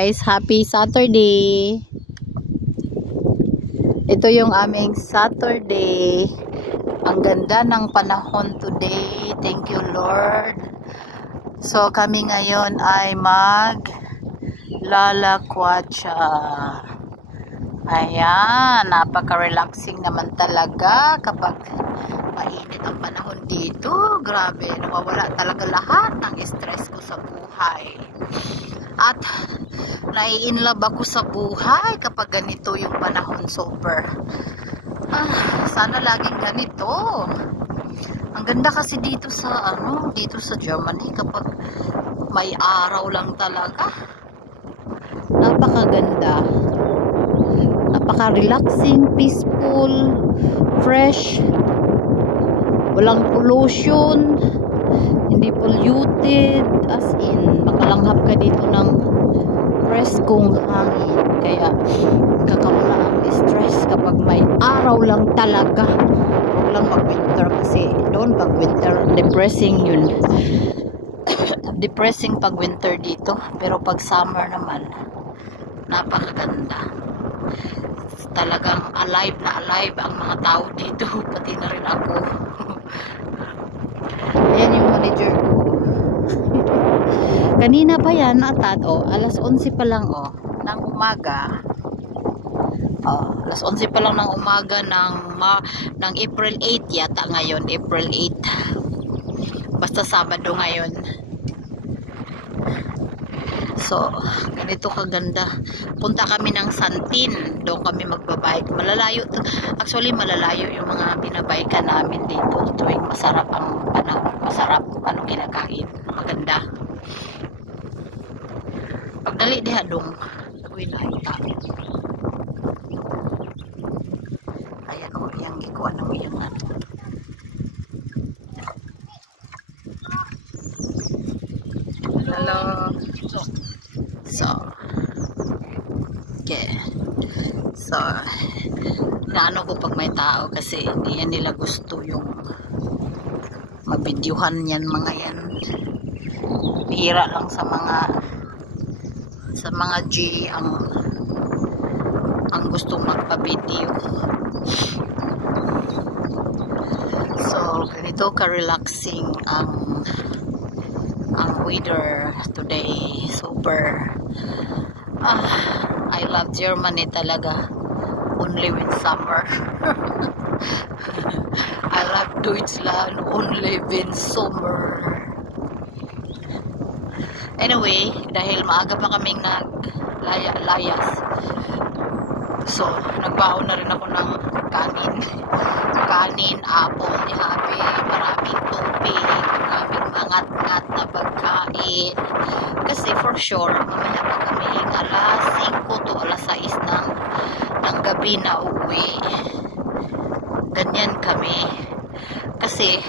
Guys, happy Saturday. Ito yung aming Saturday. Ang ganda ng panahon today. Thank you, Lord. So kami ngayon ay maglalakwatsa. Ayan, napaka-relaxing naman talaga kapag mainit ang panahon dito. Grabe, nawawala talaga lahat ng stress ko sa buhay. At nai-inlove ako sa buhay kapag ganito yung panahon. Super. Sana laging ganito. Ang ganda kasi dito sa dito sa Germany kapag may araw lang talaga. Napakaganda. Napaka-relaxing, peaceful, fresh. Walang pollution. Hindi polluted, as in makalanghap ka dito ng preskong hangin, kaya kakawala ang stress kapag may araw lang talaga. Huwag lang mag-winter kasi doon pag winter depressing yun. Depressing pag winter dito, pero pag summer naman napakaganda. Talagang alive na alive ang mga tao dito, pati na rin ako. Ayan yung manager ko. Kanina pa yan atad, alas 11 pa lang ng umaga. Alas 11 pa lang ng umaga ng April 8 yata ngayon, April 8. Basta Sabado ngayon. So, ganito kaganda. Punta kami ng Santin. Doon kami magbabike. Malalayo. Actually, malalayo yung mga binabaikan namin dito. Tuwing masarap ang masarap ano kinakain. Maganda. Pagdali diha dong. Gawin na yung tabi. Ayan yung ikuan ng iyong Hello. So, naano ko pag may tao kasi hindi yan nila gusto yung mabidyuhan yan mga yan. Bihira lang sa mga G ang gustong magpa-video. So, ganito ka-relaxing ang weather today. Super. I love Germany talaga. Only with summer. I love Deutschland only with summer. Anyway, dahil maaga pa kaming naglayas, so nagbaon na rin ako ng kanin, apple ni Happy, maraming tubig, maraming angat-ngat na pagkain, kasi for sure mamaya pa kami alas 5 to alas 6 ng gabi na uwi. Ganyan kami kasi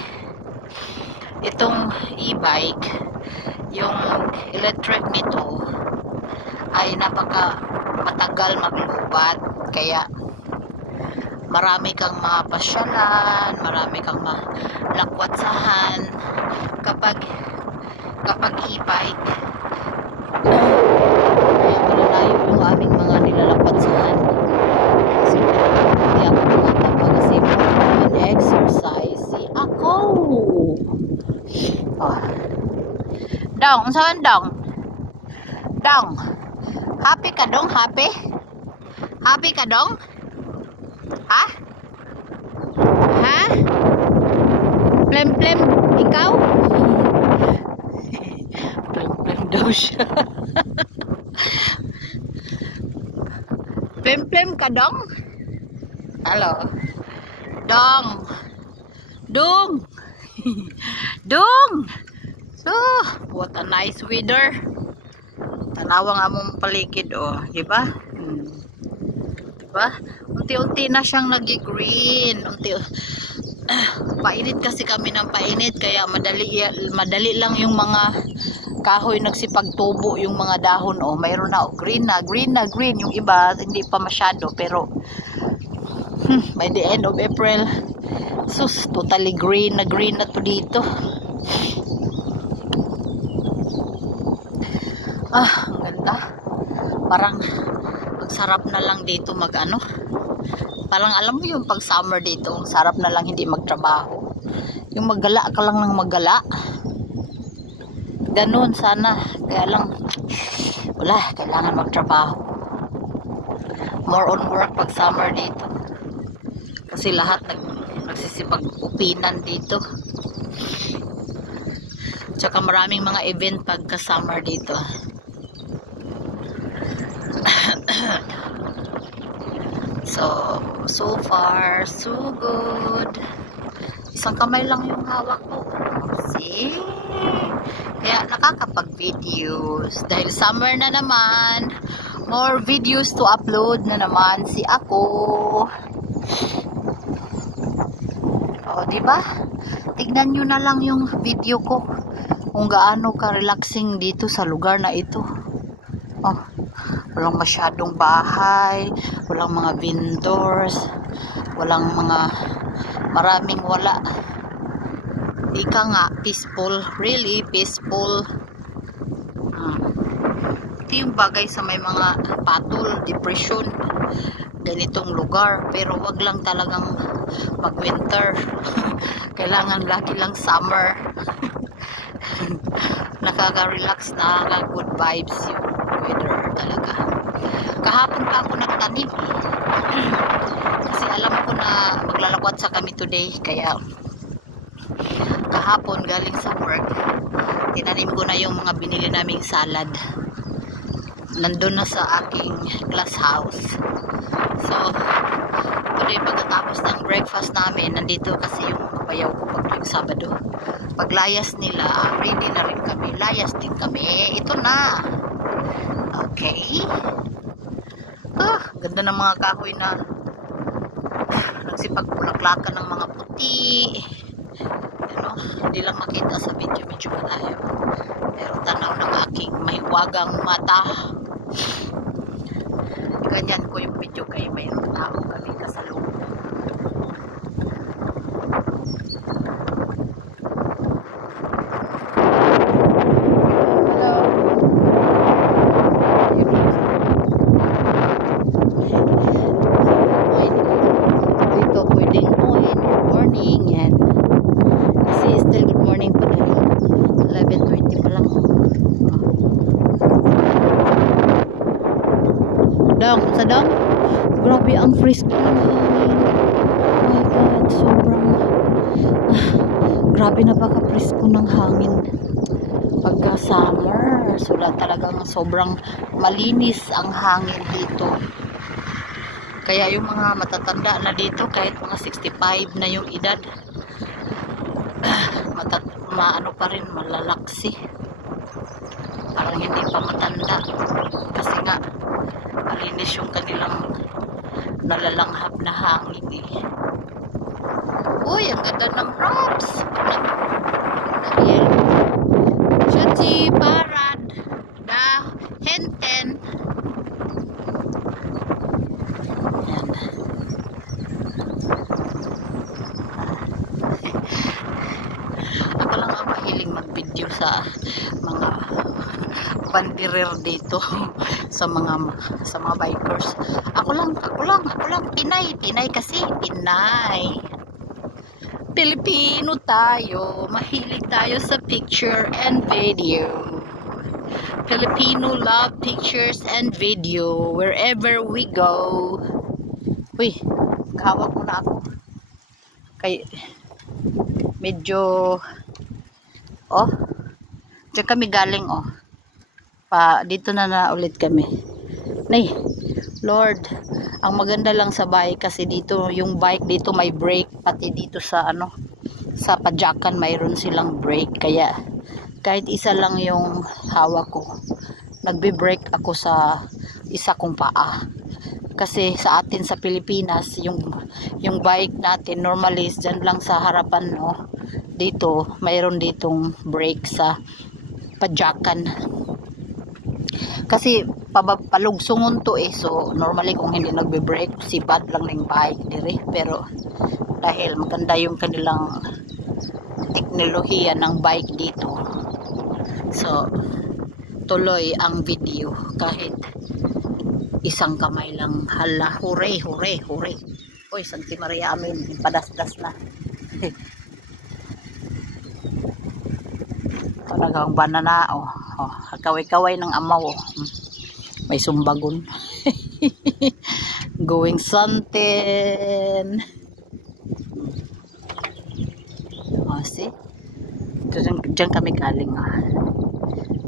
itong e-bike, yung electric nito ay napaka matagal maglubat, kaya marami kang mapasyalan, marami kang malakwatsahan kapag e-bike. Kaya malalayo yung aming mga nilalapatsahan. Kasi hindi ako tumatapa kasi more exercise. Ako! Dong, saan dong? Dong! Happy ka dong? Happy? Happy ka dong? Ha? Ha? Plem-plem, ikaw? Plem-plem daw siya. Plem-plem ka dong? Hello? Dong! Dong! Dong! So, what a nice weather. Tanawa nga mong paligid, diba? Diba? Unti-unti na siyang nag-green. Painit kasi kami ng painit, kaya madali lang yung mga kahoy nagsipagtubo yung mga dahon. Mayroon na green na green. Yung iba hindi pa masyado, pero by the end of April, sus, totally green na to dito. Ang ganda. Parang ang sarap na lang dito mag-ano. Parang alam mo yung pag summer dito, ang sarap na lang hindi magtrabaho. Yung maggala ka lang ng maggala. Ganun sana. Kaya lang, wala, kailangan magtrabaho. More on work pag summer dito. Kasi lahat nagsisipag-upinan dito. Tsaka maraming mga event pagka summer dito. So far, so good. Isang kamay lang yung hawak ko. See? Kaya nakakapag-videos. Dahil summer na naman, more videos to upload na naman si ako. O, diba? Tignan nyo na lang yung video ko. Kung gaano ka-relaxing dito sa lugar na ito. Oh, walang masyadong bahay, walang mga vendors, maraming wala. Ika nga, peaceful, really peaceful. Ito yung bagay sa may mga patol, depression, ganitong lugar. Pero wag lang talagang mag-winter. Kailangan lagi lang summer. Nakaka-relax, nakaka-good vibes yung weather talaga. Kahapon pa ako nagtanim. Kasi alam ko na maglalakwatsa kami today. Kaya kahapon galing sa work, tinanim ko na yung mga binili naming salad. Nandun na sa aking glass house. So, today pagkatapos ng breakfast namin, nandito kasi yung bayaw ko pag Sabado. Paglayas nila, ready na rin kami. Layas din kami. Ito na. Okay. Ganda ng mga kahoy na nagsipagpulaklakan ng mga puti. Ano, hindi lang makita sa video, medyo malayo. Pero tanaw ng aking mahiwagang mata. Ganyan ko yung video kayo, mayroong tao kami kasalubong. Sadang, grabe ang frisco ng hangin. Oh my God, sobrang grabe na baka frisco ng hangin pagka summer. So talagang sobrang malinis ang hangin dito. Kaya yung mga matatanda na dito, kahit mga 65 na yung edad, maano pa rin, malalaksi. Parang hindi pa matanda. Kasi nga malinis yung kanilang nalalanghap na hangin eh. Uy, ang ganda ng props. Chuchi, parad, da, henten. Yan. Ako lang ang mahiling mag-video sa mga bandirer dito. sa mga bikers. Ako lang Pinay kasi Pinay. Pilipino tayo, mahilig tayo sa picture and video. Filipino love pictures and video wherever we go. Uy, kahawak mo na ako. Kay medyo diyan kami galing dito na ulit kami. Nay, Lord, ang maganda lang sa bike kasi dito, yung bike dito may brake, pati dito sa sa padyakan mayroon silang brake, kaya kahit isa lang yung hawak ko, nagbe-brake ako sa isa kong paa. Kasi sa atin sa Pilipinas, yung bike natin normally dyan lang sa harapan, dito mayroon ditong brake sa padyakan. Kasi palugsungon to so normally kung hindi nagbe-brake, sibad lang ng bike dire. Pero dahil maganda yung kanilang teknolohiya ng bike dito, so tuloy ang video kahit isang kamay lang. Hala, hooray, hooray, hooray. Uy, Santa Maria amin, padasdas na. Talagang banana, oh. Oh, kaway-kaway ng amaw, oh. May sumbagon. Going something. Oh, see? Diyan kami galing, ah.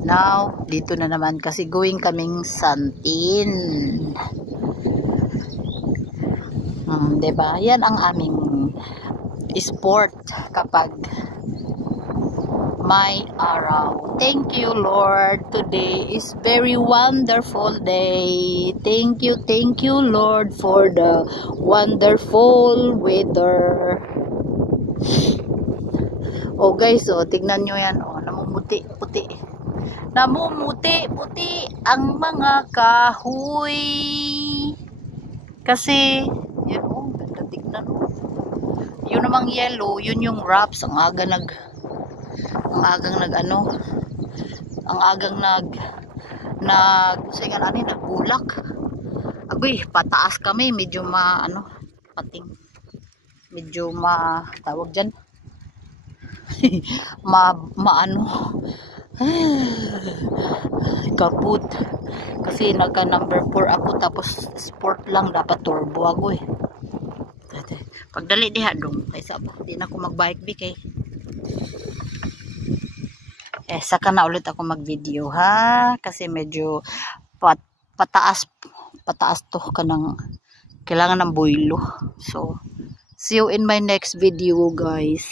Now, dito na naman kasi going kaming Santin. Diba? Yan ang aming sport kapag may araw. Thank you, Lord. Today is very wonderful day. Thank you, Lord, for the wonderful weather. Oh guys, oh, tignan nyo yan. Oh, namumuti-puti. Namumuti-puti ang mga kahoy. Kasi, yan, oh, ganda tignan. Oh. Yun namang yellow, yun yung wraps. Ang agang nagbulak. Agoy, pataas kami, medyo tawag dyan, kaput kasi nagka number 4 ako, tapos sport lang, dapat turbo ako eh. Pagdali diha dong kaysa di na ako magbike saka na ulit ako mag video ha, kasi medyo pataas to kailangan ng boilo. So see you in my next video guys.